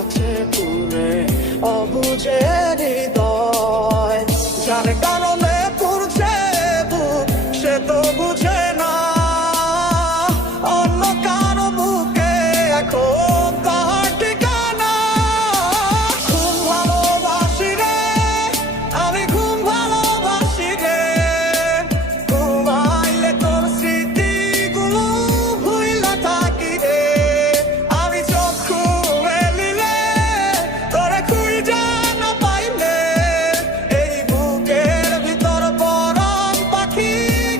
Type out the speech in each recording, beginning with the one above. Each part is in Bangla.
আছে পুরে অবুঝে হৃদয়, যার কারণে পুরছে বুক সে তো বুঝে না অন্য কারো বুকে এখন তার ঠিকানা। ঘুম ভালোবাসি রে আমি, ঘুম ভালোবাসি রে, ঘুমাইলে তোর স্মৃতিগুলো ভুইলা থাকি রে। আমি চক্ষু মেলিলে তোরে খুঁজা না পাইলে এই বুকের ভিতর পরাণ পাখি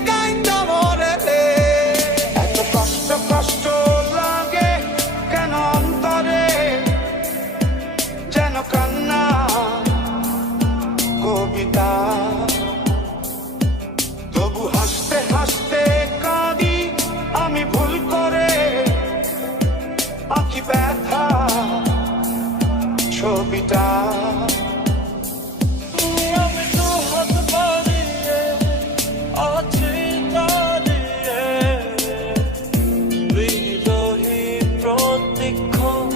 কাইন্দা মরে রে। এত কষ্ট কষ্ট লাগে কেন অন্তরে, যেন কান্না কবিতা, তবু হাসতে হাসতে কাঁদি আমি ভুল করে, আঁকি ব্যথা ছবিটা। তুমি আমি তো হাত বাড়িয়ে আছি দাঁড়িয়ে, বিরোহী প্রতিক্ষণ।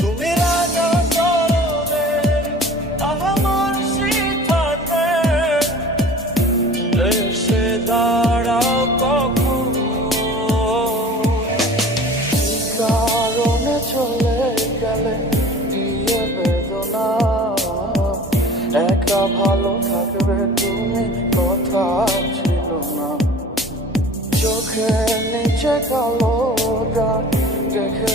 তুমি রাজা চরণে আমার সিদ্ধান্তে এসে দাঁড়াও কখন। কারণে চলে গেলে দিয়ে বেদনা, একা ভালো থাকবে তুমি কথা ছিল না। চোখের নিচে কালো দাগ দেখে